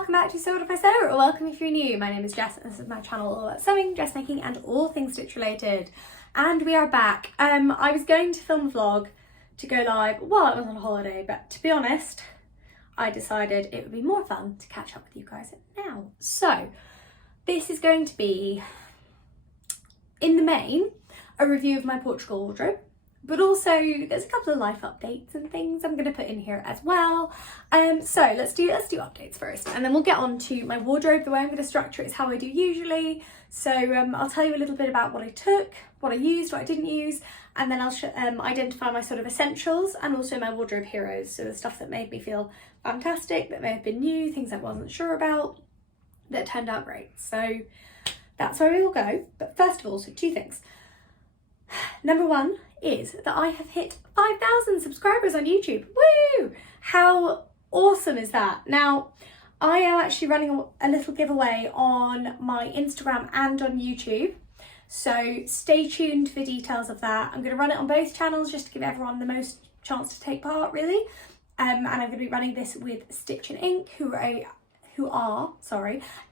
welcome back to Sew What If I Sew, or welcome if you're new. My name is Jess and this is my channel all about sewing, dressmaking and all things stitch related. And we are back. I was going to film a vlog to go live while I was on holiday, but to be honest, I decided it would be more fun to catch up with you guys now. So this is going to be, in the main, a review of my Portugal wardrobe. But also there's a couple of life updates and things I'm going to put in here as well. So let's do updates first, and then we'll get on to my wardrobe. The way I'm going to structure it is how I do usually. So I'll tell you a little bit about what I took, what I used, what I didn't use, and then I'll identify my sort of essentials and also my wardrobe heroes. So the stuff that made me feel fantastic, that may have been new, things I wasn't sure about, that turned out great. So that's where we will go. But first of all, so two things. Number one is that I have hit 5,000 subscribers on YouTube. Woo! How awesome is that? Now, I am actually running a little giveaway on my Instagram and on YouTube. So stay tuned for details of that. I'm going to run it on both channels just to give everyone the most chance to take part, really. And I'm going to be running this with Stitch and Ink, who are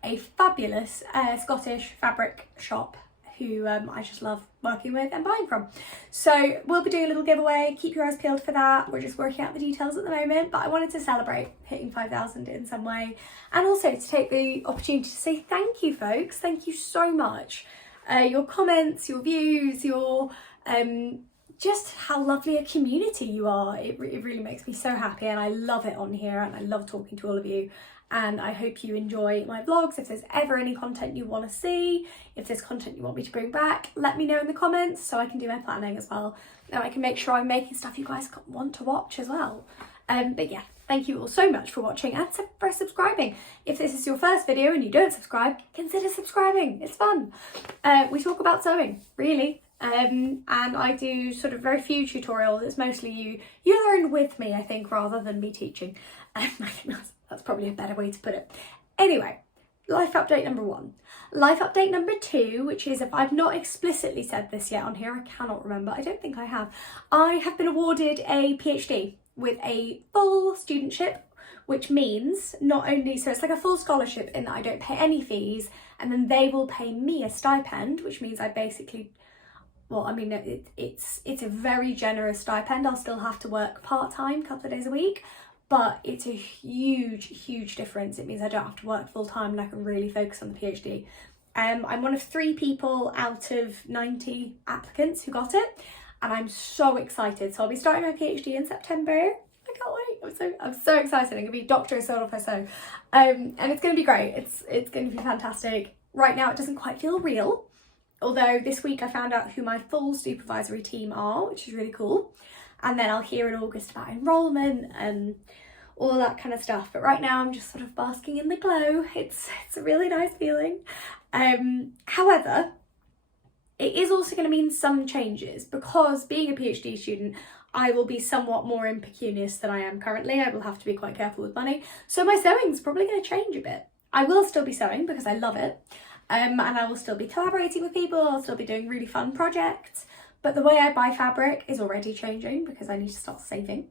a fabulous Scottish fabric shop who I just love working with and buying from. So we'll be doing a little giveaway, keep your eyes peeled for that. We're just working out the details at the moment, but I wanted to celebrate hitting 5,000 in some way, and also to take the opportunity to say thank you, folks. Thank you so much. Your comments, your views, your just how lovely a community you are. It really makes me so happy, and I love it on here, and I love talking to all of you. And I hope you enjoy my vlogs. If there's ever any content you want to see, if there's content you want me to bring back, let me know in the comments so I can do my planning as well. Now I can make sure I'm making stuff you guys want to watch as well. But yeah, thank you all so much for watching and for subscribing. If this is your first video and you don't subscribe, consider subscribing. It's fun. We talk about sewing, really. And I do sort of very few tutorials. It's mostly you learn with me, I think, rather than me teaching. I think that's probably a better way to put it. Anyway, life update number one. Life update number two, which is, if I've not explicitly said this yet on here, I cannot remember. I don't think I have. I have been awarded a PhD with a full studentship, which means not only, so it's like a full scholarship in that I don't pay any fees, and then they will pay me a stipend, which means I basically, well, I mean, it's a very generous stipend. I'll still have to work part-time, a couple of days a week, but it's a huge difference. It means I don't have to work full-time and I can really focus on the PhD. I'm one of 3 people out of 90 applicants who got it, and I'm so excited. So I'll be starting my PhD in September. I can't wait. I'm so excited. I'm gonna be Dr. Sew What If I Sew. And it's gonna be great. It's gonna be fantastic. Right now it doesn't quite feel real, although this week I found out who my full supervisory team are, which is really cool. And then I'll hear in August about enrolment and all that kind of stuff. But right now I'm just sort of basking in the glow. It's a really nice feeling. However, it is also going to mean some changes, because being a PhD student, I will be somewhat more impecunious than I am currently. I will have to be quite careful with money. So my sewing's probably going to change a bit. I will still be sewing because I love it. And I will still be collaborating with people. I'll still be doing really fun projects. But the way I buy fabric is already changing because I need to start saving.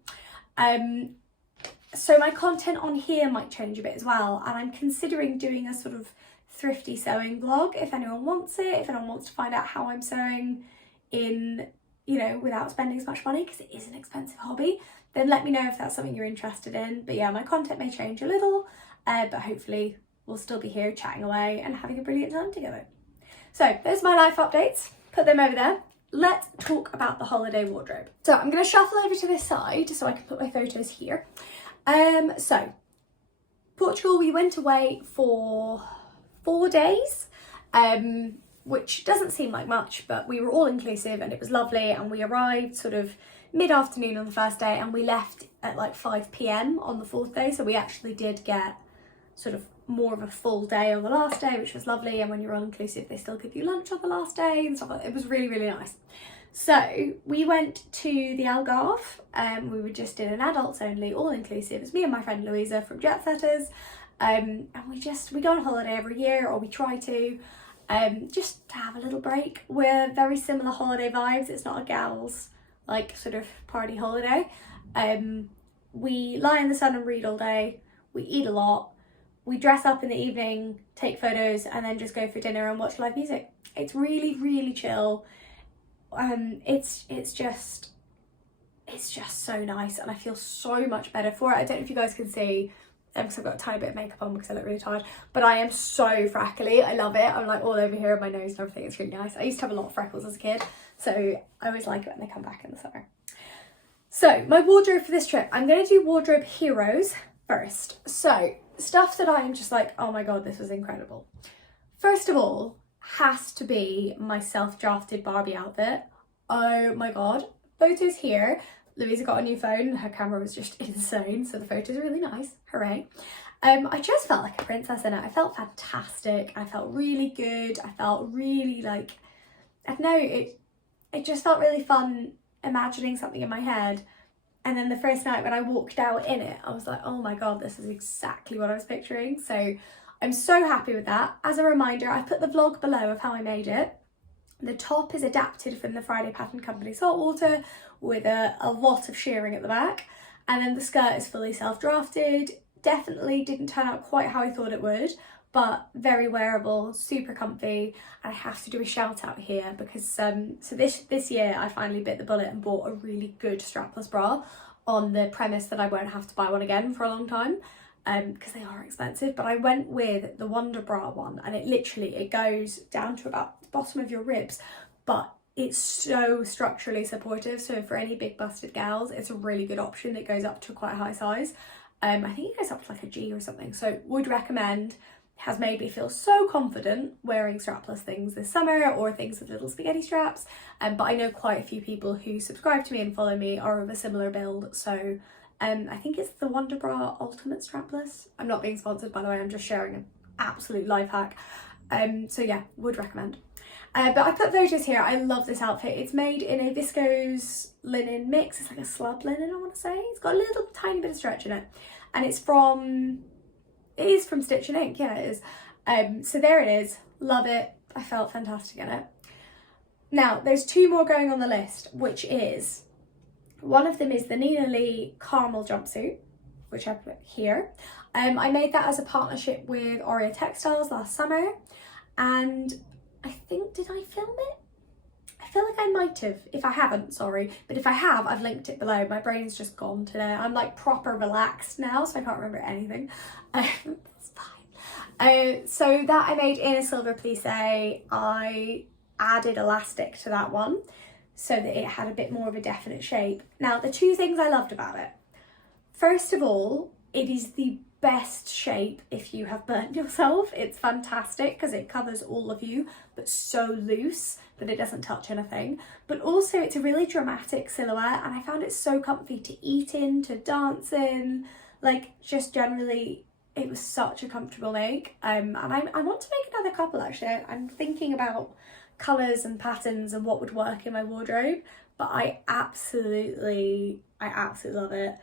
So my content on here might change a bit as well. And I'm considering doing a sort of thrifty sewing vlog if anyone wants it, if anyone wants to find out how I'm sewing in, you know, without spending as much money, because it is an expensive hobby, then let me know if that's something you're interested in. But yeah, my content may change a little, but hopefully we'll still be here chatting away and having a brilliant time together. So those are my life updates. Put them over there. Let's talk about the holiday wardrobe. So I'm going to shuffle over to this side so I can put my photos here. So Portugal, we went away for 4 days, which doesn't seem like much, but we were all inclusive and it was lovely. And we arrived sort of mid-afternoon on the first day and we left at like 5 p.m. on the 4th day. So we actually did get sort of more of a full day on the last day, which was lovely. And when you're all inclusive, they still give you lunch on the last day and stuff like that. It was really nice. So we went to the Algarve. We just did an adults only, all inclusive. It's me and my friend Louisa from Jet Setters. And we go on holiday every year, or we try to, just to have a little break. We're very similar holiday vibes. It's not a gals like sort of party holiday. We lie in the sun and read all day. We eat a lot. we dress up in the evening, take photos, and then just go for dinner and watch live music. It's really, really chill. It's just so nice, and I feel so much better for it. I don't know if you guys can see, because I've got a tiny bit of makeup on because I look really tired, but I am so freckly. I love it. I'm like all over here on my nose and everything. It's really nice. I used to have a lot of freckles as a kid, so I always like it when they come back in the summer. So my wardrobe for this trip, I'm going to do wardrobe heroes first. So stuff that I'm just like, oh my god, this was incredible. First of all, has to be my self-drafted Barbie outfit. Oh my god. Photos here. Louisa got a new phone, her camera was just insane, so the photos are really nice. Hooray. I just felt like a princess in it. I felt fantastic. I felt really good. I felt really like, I don't know, it just felt really fun imagining something in my head. And then the first night when I walked out in it, I was like, oh my god, this is exactly what I was picturing. So I'm so happy with that. As a reminder, I put the vlog below of how I made it. The top is adapted from the Friday Pattern Company saltwater with a lot of shearing at the back. And then the skirt is fully self-drafted. Definitely didn't turn out quite how I thought it would, but very wearable, super comfy. And I have to do a shout out here because so this year I finally bit the bullet and bought a really good strapless bra on the premise that I won't have to buy one again for a long time. Because they are expensive, but I went with the Wonder Bra one, and it goes down to about the bottom of your ribs, but it's so structurally supportive. So for any big busted gals, it's a really good option. It goes up to quite a high size. I think it goes up to like a G or something. So would recommend. Has made me feel so confident wearing strapless things this summer, or things with little spaghetti straps. But I know quite a few people who subscribe to me and follow me are of a similar build. So I think it's the Wonder Bra Ultimate Strapless. I'm not being sponsored, by the way, I'm just sharing an absolute life hack. So yeah, would recommend. But I put photos here. I love this outfit. It's made in a viscose linen mix. It's like a slub linen, I want to say. It's got a little tiny bit of stretch in it. And it is from Stitch and Ink, yeah it is. So there it is, love it. I felt fantastic in it. Now, there's two more going on the list, which is, one of them is the Nina Lee caramel jumpsuit, which I put here. I made that as a partnership with Oreo Textiles last summer, and I think, did I film it? I feel like I might have. If I haven't, sorry, but if I have, I've linked it below. My brain's just gone today. I'm like proper relaxed now, so I can't remember anything. That's fine. So that I made in a silver plissé. I added elastic to that one, so that it had a bit more of a definite shape. Now, the two things I loved about it. First of all, it is the best shape if you have burnt yourself. It's fantastic because it covers all of you, but so loose that it doesn't touch anything. But also it's a really dramatic silhouette, and I found it so comfy to eat in, to dance in, like just generally, it was such a comfortable make. And I want to make another couple actually. I'm thinking about colours and patterns and what would work in my wardrobe, but I absolutely love it.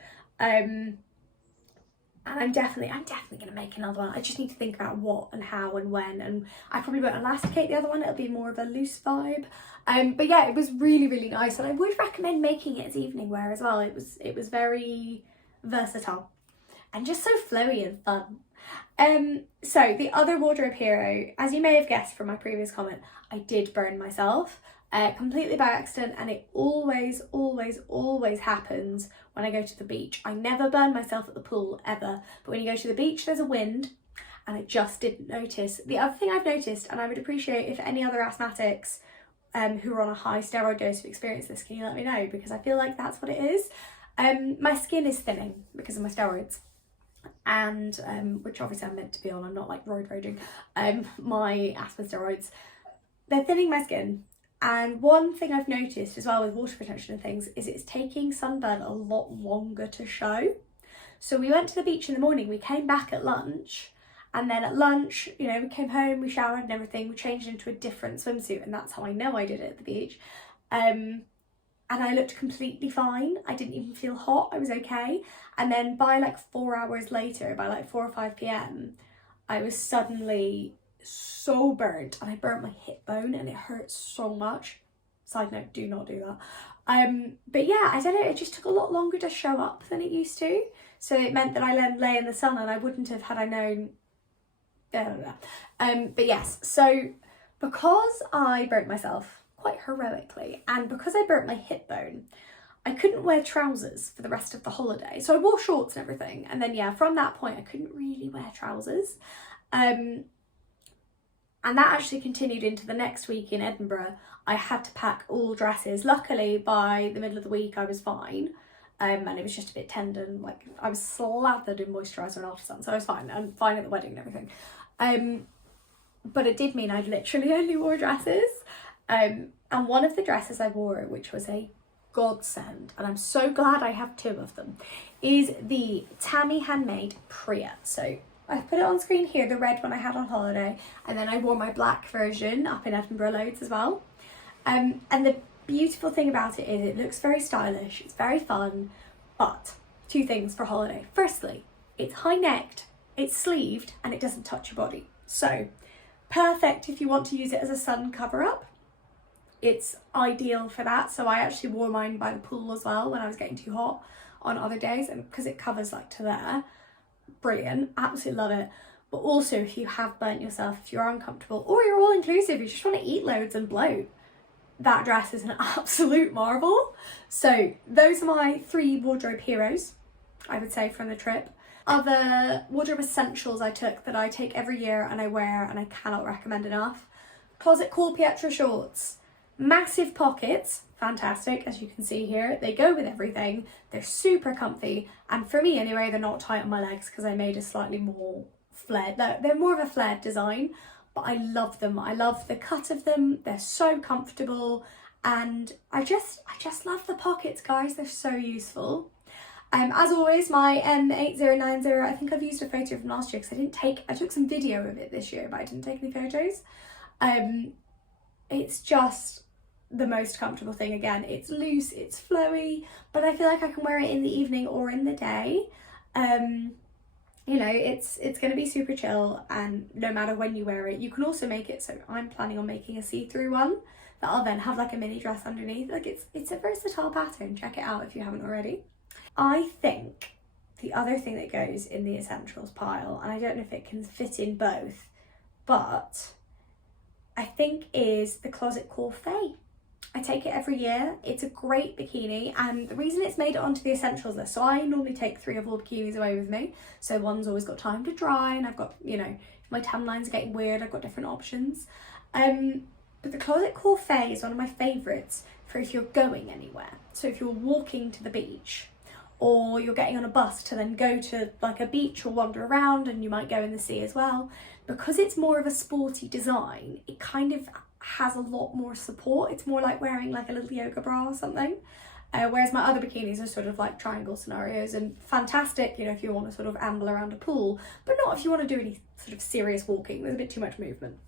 And I'm definitely gonna make another one. I just need to think about what and how and when, and I probably won't elasticate the other one. It'll be more of a loose vibe. But yeah, it was really, really nice, and I would recommend making it as evening wear as well. It was very versatile and just so flowy and fun. So the other wardrobe hero, as you may have guessed from my previous comment, I did burn myself completely by accident, and it always happens when I go to the beach. I never burn myself at the pool ever, but when you go to the beach there's a wind, and I just didn't notice. The other thing I've noticed, and I would appreciate if any other asthmatics who are on a high steroid dose have experienced this, can you let me know, because I feel like that's what it is. My skin is thinning because of my steroids, and which obviously I'm meant to be on. I'm not like roid raging. My asthma steroids, they're thinning my skin. And one thing I've noticed as well with water protection and things is it's taking sunburn a lot longer to show. So we went to the beach in the morning, we came back at lunch, and then at lunch, you know, we came home, we showered and everything, we changed into a different swimsuit, and that's how I know I did it at the beach. And I looked completely fine. I didn't even feel hot, I was okay. And then by like 4 hours later, by like 4 or 5 p.m, I was suddenly so burnt, and I burnt my hip bone and it hurt so much. Side note, do not do that. But yeah, I don't know, it just took a lot longer to show up than it used to. So it meant that I then lay in the sun, and I wouldn't have had I known But yes, so because I burnt myself quite heroically, and because I burnt my hip bone, I couldn't wear trousers for the rest of the holiday. So I wore shorts and everything, and then yeah, from that point I couldn't really wear trousers. And that actually continued into the next week in Edinburgh. I had to pack all dresses. Luckily, by the middle of the week I was fine. And it was just a bit tender, like I was slathered in moisturiser and after sun, so I was fine. I'm fine at the wedding and everything. But it did mean I literally only wore dresses. And one of the dresses I wore, which was a godsend, and I'm so glad I have two of them, is the Tammy Handmade Pietra. So I put it on screen here, the red one I had on holiday, and then I wore my black version up in Edinburgh loads as well. And the beautiful thing about it is it looks very stylish, it's very fun, but two things for holiday. Firstly, it's high necked, it's sleeved, and it doesn't touch your body. So perfect if you want to use it as a sun cover up. It's ideal for that. So I actually wore mine by the pool as well when I was getting too hot on other days, and because it covers like to there, brilliant, absolutely love it. But also if you have burnt yourself, if you're uncomfortable, or you're all inclusive, you just want to eat loads and bloat, that dress is an absolute marvel. So those are my 3 wardrobe heroes, I would say, from the trip. Other wardrobe essentials I took that I take every year and I wear and I cannot recommend enough. Closet Call Pietra shorts. Massive pockets, fantastic, as you can see here. They go with everything. They're super comfy, and for me anyway, they're not tight on my legs because I made a slightly more flared, they're more of a flared design, but I love them. I love the cut of them. They're so comfortable, and I just love the pockets, guys. They're so useful. As always, my M8090, I think I've used a photo from last year because I took some video of it this year, but I didn't take any photos. It's just the most comfortable thing. Again, it's loose, it's flowy, but I feel like I can wear it in the evening or in the day. You know, it's going to be super chill, and no matter when you wear it. You can also make it, so I'm planning on making a see-through one that I'll then have like a mini dress underneath. Like it's a versatile pattern. Check it out if you haven't already. I think the other thing that goes in the essentials pile, and I don't know if it can fit in both, but I think is the Closet Call Faye. I take it every year. It's a great bikini, and the reason it's made it onto the essentials list, so I normally take 3 of all bikinis away with me, so one's always got time to dry, and I've got, you know, if my tan lines are getting weird, I've got different options. But the Closet Call Faye is one of my favourites for if you're going anywhere. So if you're walking to the beach, or you're getting on a bus to then go to like a beach or wander around, and you might go in the sea as well. Because it's more of a sporty design, it kind of has a lot more support. It's more like wearing like a little yoga bra or something. Whereas my other bikinis are sort of like triangle scenarios, and fantastic, you know, if you want to sort of amble around a pool, but not if you want to do any sort of serious walking. There's a bit too much movement.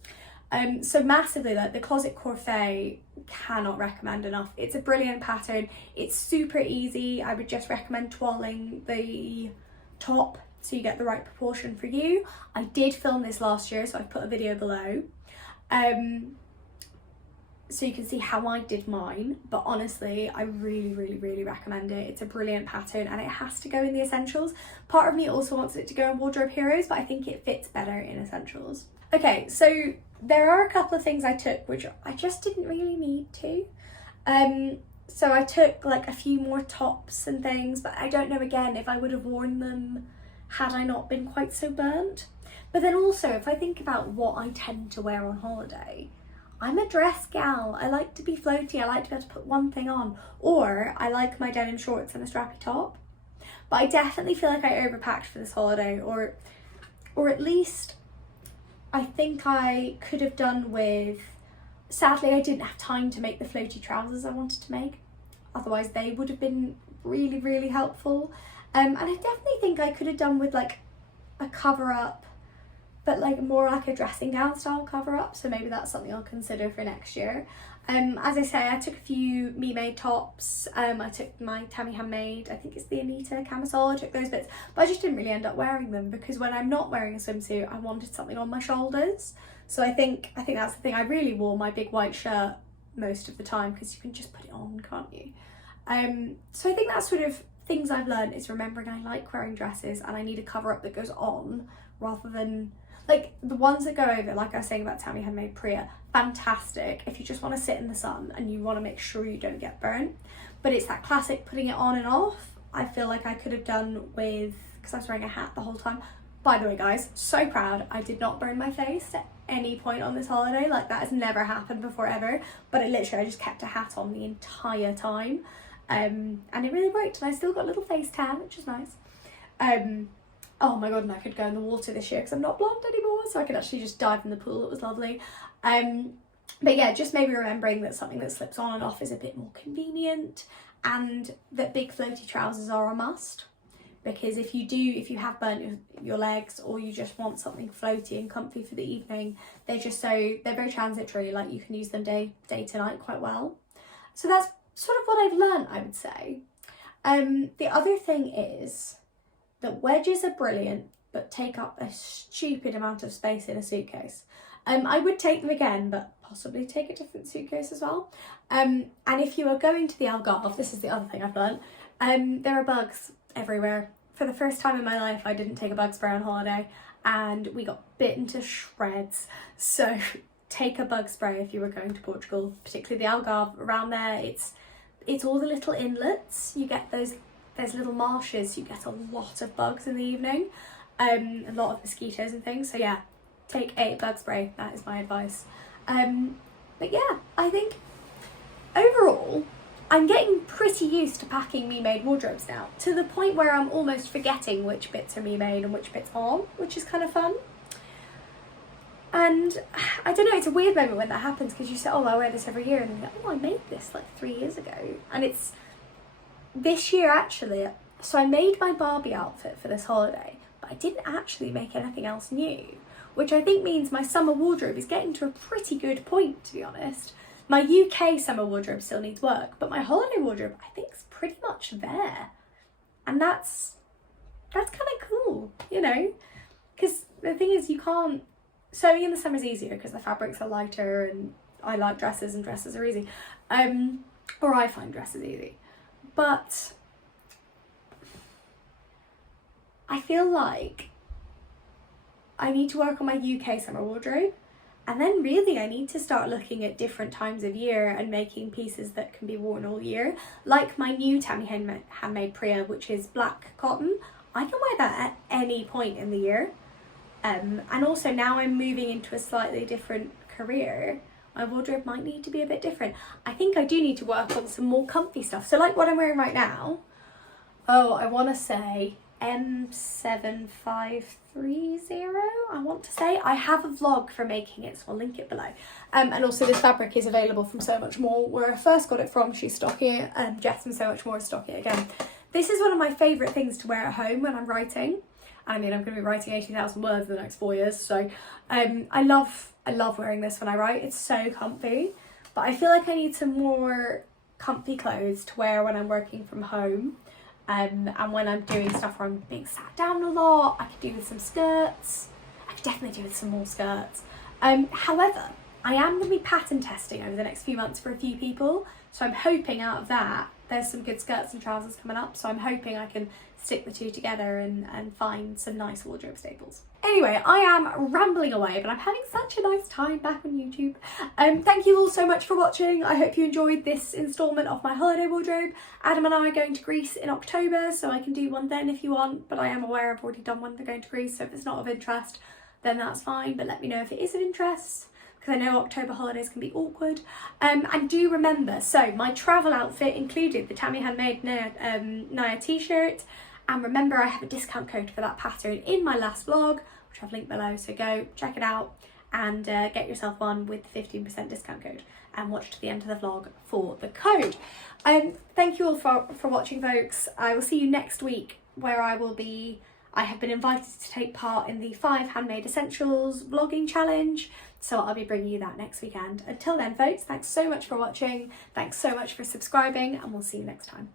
So massively, like the Closet Call Faye, cannot recommend enough. It's a brilliant pattern. It's super easy. I would just recommend twirling the top so you get the right proportion for you. I did film this last year, so I've put a video below. So you can see how I did mine, but honestly, I really recommend it. It's a brilliant pattern, and it has to go in the essentials. Part of me also wants it to go in wardrobe heroes, but I think it fits better in essentials. Okay, so there are a couple of things I took which I just didn't really need to. So I took like a few more tops and things, but I don't know again if I would have worn them had I not been quite so burnt. But then also, if I think about what I tend to wear on holiday, I'm a dress gal. I like to be floaty. I like to be able to put one thing on, or I like my denim shorts and a strappy top. But I definitely feel like I overpacked for this holiday, or at least I think I could have done with, sadly I didn't have time to make the floaty trousers I wanted to make. Otherwise they would have been really helpful. And I definitely think I could have done with like a cover up, but like more like a dressing gown style cover up. So maybe that's something I'll consider for next year. As I say, I took a few me-made tops. I took my Tammy Handmade, I think it's the Anita camisole. I took those bits, but I just didn't really end up wearing them because when I'm not wearing a swimsuit, I wanted something on my shoulders. So I think that's the thing. I really wore my big white shirt most of the time because you can just put it on, can't you? So I think that's sort of things I've learned, is remembering I like wearing dresses and I need a cover up that goes on rather than, Like the ones that go over, like I was saying about Tammy Handmade Pietra, fantastic if you just want to sit in the sun and you want to make sure you don't get burnt. But it's that classic putting it on and off. I feel like I could have done with, because I was wearing a hat the whole time. By the way guys, so proud, I did not burn my face at any point on this holiday. Like that has never happened before ever. But I just kept a hat on the entire time. And it really worked, and I still got a little face tan, which is nice. Oh my god, and I could go in the water this year because I'm not blonde anymore, so I could actually just dive in the pool. It was lovely. But yeah, just maybe remembering that something that slips on and off is a bit more convenient, and that big floaty trousers are a must, because if you have burnt your legs, or you just want something floaty and comfy for the evening, they're very transitory. Like you can use them day to night quite well. So that's sort of what I've learned, I would say. The other thing is that wedges are brilliant, but take up a stupid amount of space in a suitcase. I would take them again, but possibly take a different suitcase as well. And if you are going to the Algarve, this is the other thing I've learned, there are bugs everywhere. For the first time in my life, I didn't take a bug spray on holiday, and we got bitten to shreds. So take a bug spray if you were going to Portugal, particularly the Algarve. Around there, it's all the little inlets. You get those little marshes. You get a lot of bugs in the evening, a lot of mosquitoes and things. So yeah, take a bug spray. That is my advice. But yeah, I think overall I'm getting pretty used to packing me-made wardrobes now, to the point where I'm almost forgetting which bits are me-made and which bits aren't, which is kind of fun. And I don't know, it's a weird moment when that happens, because you say, oh, I wear this every year, and then you go, oh, I made this like 3 years ago. And it's this year actually. So I made my Barbie outfit for this holiday, but I didn't actually make anything else new, which I think means my summer wardrobe is getting to a pretty good point, to be honest. My UK summer wardrobe still needs work, but my holiday wardrobe I think is pretty much there. And that's kind of cool, you know, because the thing is, you can't, sewing in the summer is easier because the fabrics are lighter, and I like dresses and dresses are easy, or I find dresses easy. But I feel like I need to work on my UK summer wardrobe, and then really I need to start looking at different times of year and making pieces that can be worn all year. Like my new Tammy Handmade Pietra, which is black cotton. I can wear that at any point in the year. And also now I'm moving into a slightly different career, my wardrobe might need to be a bit different. I think I do need to work on some more comfy stuff. So like what I'm wearing right now, oh, I want to say M7530, I want to say. I have a vlog for making it, so I'll link it below. And also this fabric is available from So Much More, where I first got it from. She's stocking it, and Jess from So Much More is stocking it again. This is one of my favourite things to wear at home when I'm writing. I mean, I'm going to be writing 80,000 words in the next 4 years, so I love wearing this when I write. It's so comfy, but I feel like I need some more comfy clothes to wear when I'm working from home. And when I'm doing stuff where I'm being sat down a lot. I could do with some skirts. I could definitely do with some more skirts. However, I am going to be pattern testing over the next few months for a few people. So I'm hoping out of that, there's some good skirts and trousers coming up. So I'm hoping I can stick the two together and find some nice wardrobe staples. Anyway, I am rambling away, but I'm having such a nice time back on YouTube. Thank you all so much for watching. I hope you enjoyed this instalment of my holiday wardrobe. Adam and I are going to Greece in October, so I can do one then if you want, but I am aware I've already done one for going to Greece, so if it's not of interest, then that's fine, but let me know if it is of interest, because I know October holidays can be awkward. And do remember, so my travel outfit included the Tammy Handmade Naya t-shirt, and remember I have a discount code for that pattern in my last vlog, which I've linked below, so go check it out and get yourself one with the 15% discount code, and watch to the end of the vlog for the code. Thank you all for watching, folks. I will see you next week, where I have been invited to take part in the 5 Handmade Essentials vlogging challenge, so I'll be bringing you that next weekend. Until then, folks, thanks so much for watching, thanks so much for subscribing, and we'll see you next time.